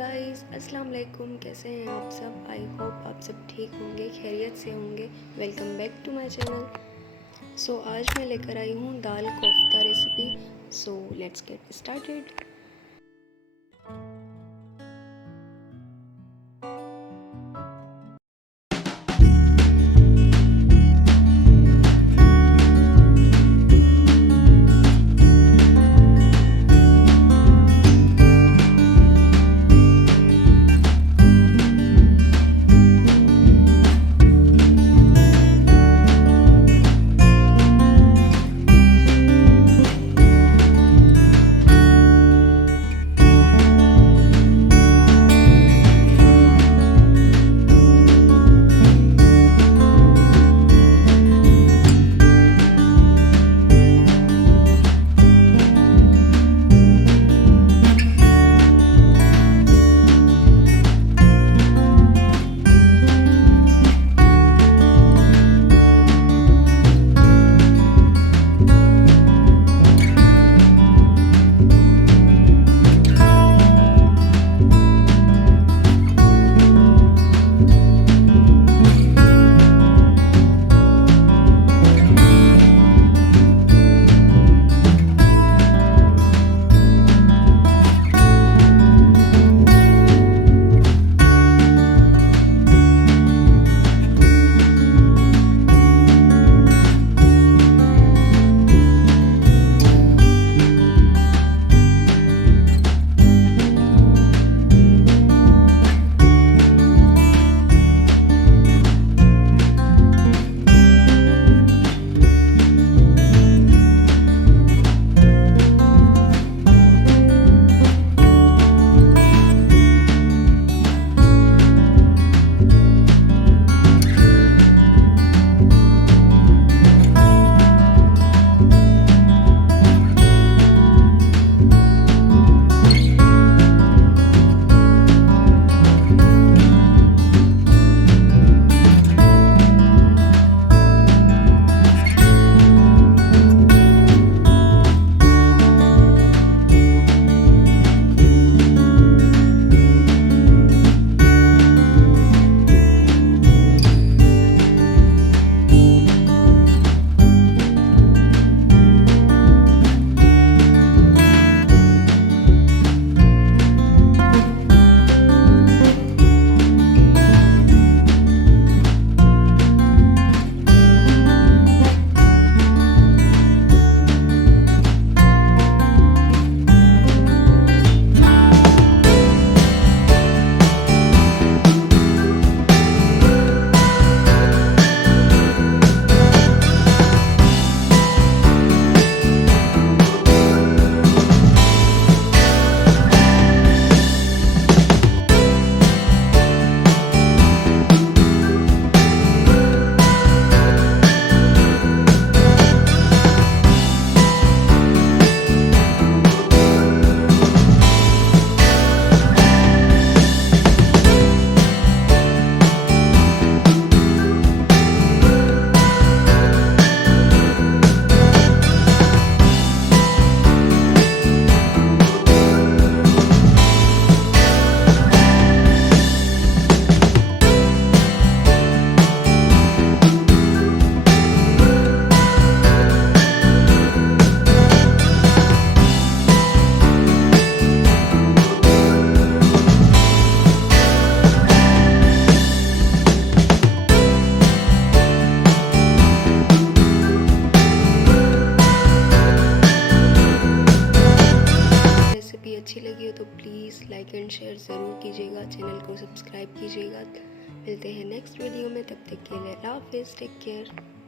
Guys, अस्सलाम वालेकुम। कैसे हैं आप सब? आई होप आप सब ठीक होंगे, खैरियत से होंगे। Welcome back to my channel. आज मैं लेकर आई हूँ दाल कोफ्ता रेसिपी। Let's get started. अच्छी लगी हो तो प्लीज़ लाइक एंड शेयर ज़रूर कीजिएगा, चैनल को सब्सक्राइब कीजिएगा। मिलते हैं नेक्स्ट वीडियो में, तब तक के लिए अल्लाह हाफिज़, टेक केयर।